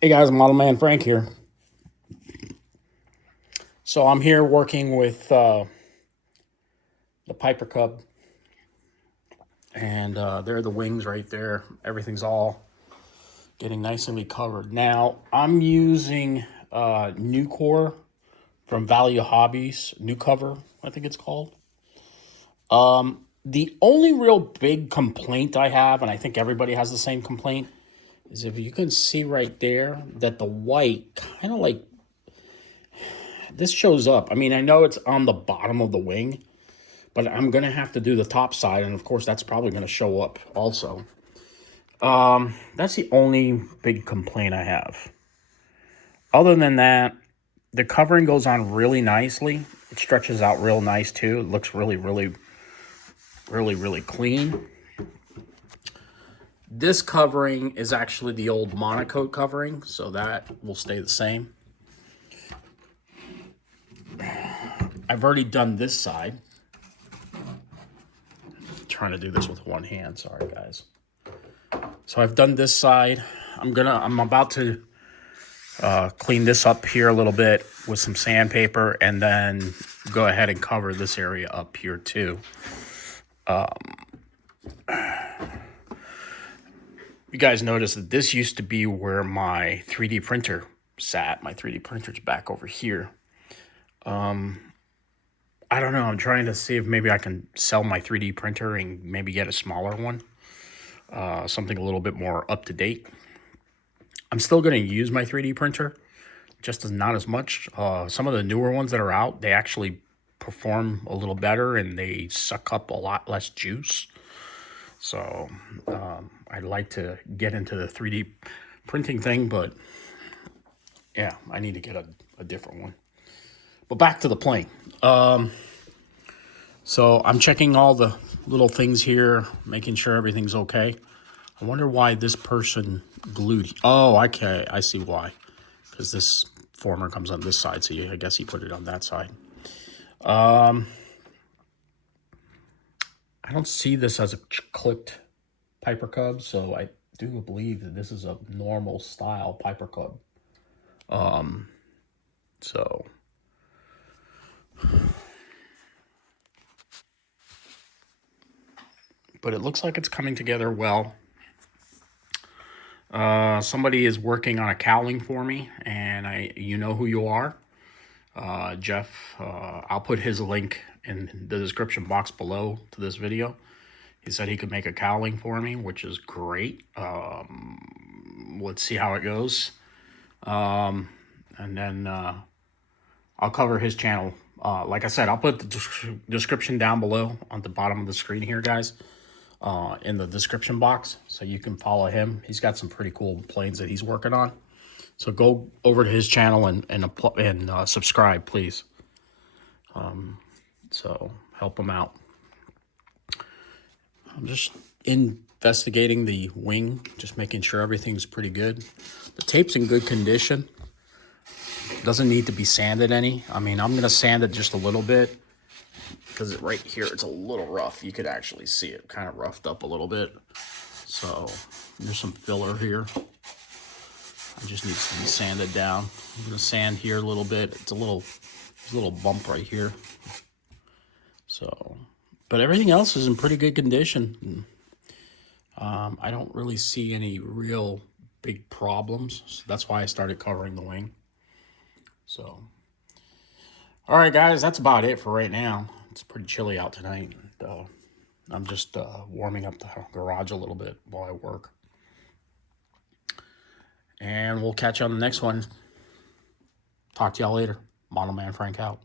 Hey guys, Model Man Frank here. So I'm here working with the Piper Cub, and there are the wings right there. Everything's all getting nicely covered. Now I'm using New Core from Value Hobbies, New Cover, I think it's called. The only real big complaint I have, and I think everybody has the same complaint, is if you can see right there that the white kind of like this shows up. I mean, I know it's on the bottom of the wing, but I'm gonna have to do the top side, and of course that's probably gonna show up also. That's the only big complaint I have. Other than that, the covering goes on really nicely. It stretches out real nice too. It looks really clean. This covering is actually the old monocoat covering, so that will stay the same. I've already done this side. I'm trying to do this with one hand, sorry guys. So I've done this side. I'm about to clean this up here a little bit with some sandpaper and then go ahead and cover this area up here too. You guys notice that this used to be where my 3D printer sat. My 3D printer's back over here. I don't know. I'm trying to see if maybe I can sell my 3D printer and maybe get a smaller one. Something a little bit more up to date. I'm still going to use my 3D printer, just as not as much. Some of the newer ones that are out, they actually perform a little better and they suck up a lot less juice. So I'd like to get into the 3D printing thing, but yeah, I need to get a different one. But back to the plane. So I'm checking all the little things here, making sure everything's okay. I wonder why this person glued. Oh, okay, I see why. Because this former comes on this side, so I guess he put it on that side. I don't see this as a clipped Piper Cub, so I do believe that this is a normal style Piper Cub. So but it looks like it's coming together well. Somebody is working on a cowling for me, and you know who you are. Jeff, I'll put his link in the description box below to this video. He said he could make a cowling for me, which is great. Let's see how it goes. And then I'll cover his channel. Like I said, I'll put the description down below on the bottom of the screen here, guys, in the description box, so you can follow him. He's got some pretty cool planes that he's working on. So go over to his channel and subscribe, please. So help him out. I'm just investigating the wing, just making sure everything's pretty good. The tape's in good condition. Doesn't need to be sanded any. I mean, I'm gonna sand it just a little bit because right here it's a little rough. You could actually see it kind of roughed up a little bit. So there's some filler here. It just needs to be sanded down. I'm gonna sand here a little bit. It's a little bump right here. So, but everything else is in pretty good condition. I don't really see any real big problems. So that's why I started covering the wing. So, all right, guys, that's about it for right now. It's pretty chilly out tonight. I'm just warming up the garage a little bit while I work. And we'll catch you on the next one. Talk to y'all later. Model Man Frank out.